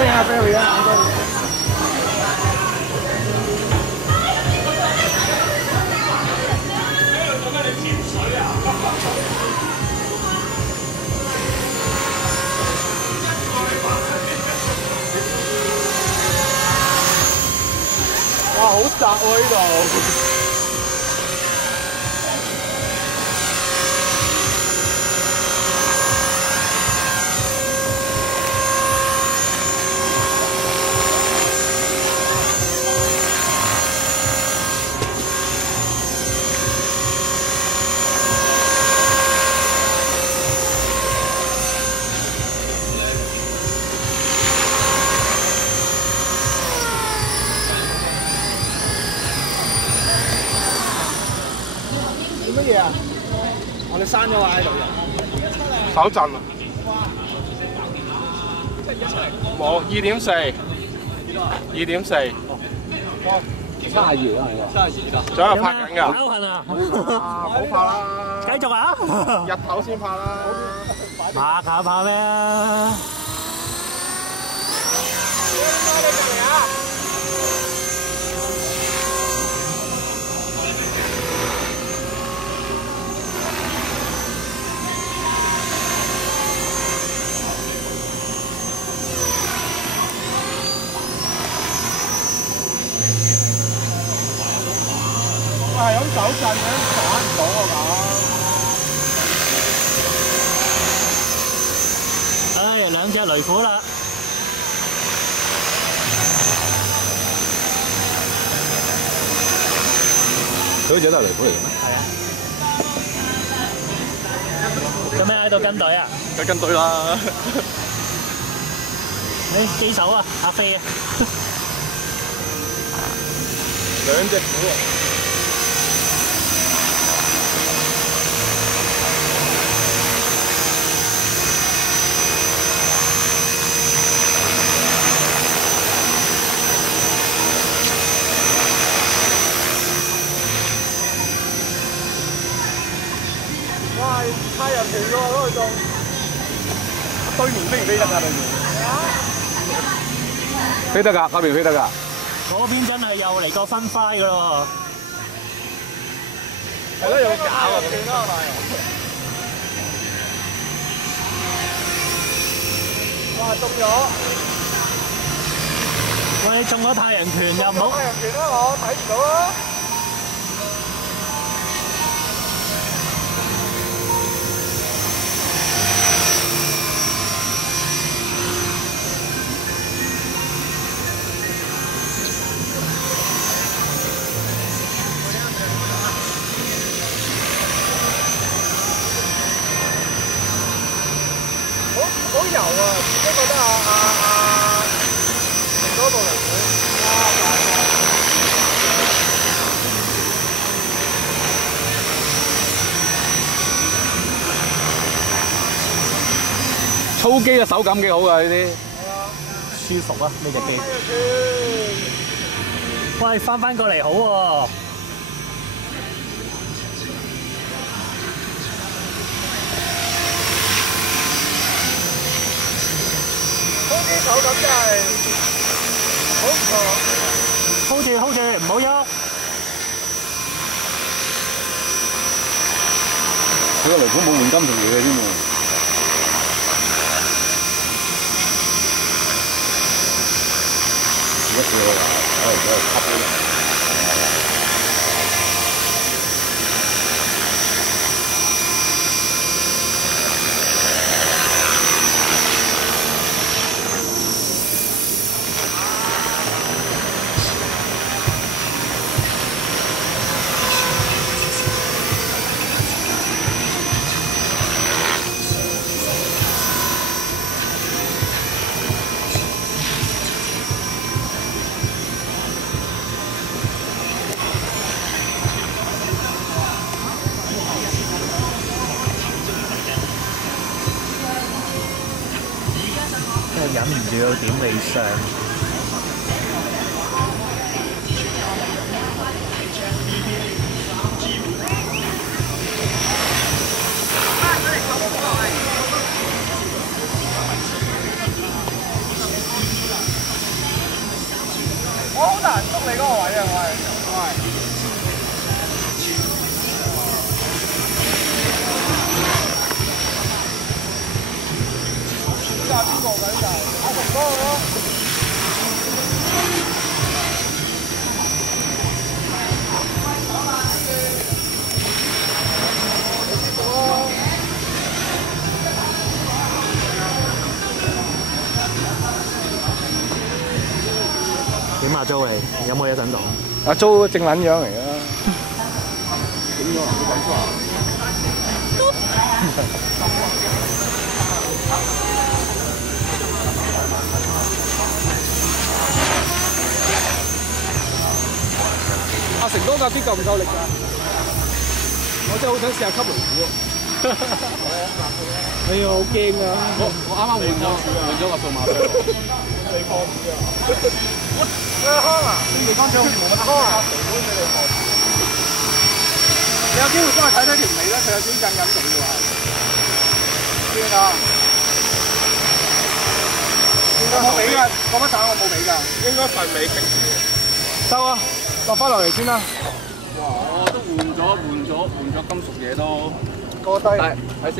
咩啊？啤佢啊！哇！好窄喎呢度。 做乜嘢啊？我哋刪咗個喺度嘅。手震啊！冇2.4，2.4。32啦，係啊。32啦。仲有拍緊㗎。好痕啊！唔好拍啦。繼續啊！日頭先拍啦。拍下拍咩啊？係咁手震嘅，打唔到啊咁。唉，兩隻雷虎啦。嗰隻都係雷虎嚟嘅咩？係啊。做咩喺度跟隊啊？梗跟隊啦。你機手啊，阿飛啊。兩隻虎啊！ 哇！太陽團喎嗰度仲，對面飛唔飛得㗎？對面飛得㗎，嗰邊飛得㗎。嗰邊真係又嚟個分快㗎咯。係咯，有假啊！哇！中咗！喂，你中咗太陽拳又唔好。太陽拳啦，我睇唔到啊！ 好油啊！自己覺得嗰部嚟操機嘅手感幾好㗎呢啲，舒服啊呢隻機。喂，翻過嚟好喎。 手感真係好唔錯 ，hold 住，唔好喐。佢個雷虎冇換金屬嘢嘅添喎。一個吸。 忍唔住要點你上。點啊，租你有冇嘢想講？阿租正撚樣嚟㗎。點樣啊？你講錯啊？阿成哥架機夠唔夠力㗎？我真係好想試下吸龍虎喎。哎呀，好驚啊！我啱啱換咗個數碼機。你放住啊！阿康啊，你方丈冇乜康啊！你有機會幫佢睇睇條尾咧，佢有少少印地嘅喎。邊啊？我冇俾㗎，嗰筆蛋我冇俾㗎。應該份尾棘住。收啊！落翻落嚟先啦。哇！我都換咗金屬嘢都。過低。睇先。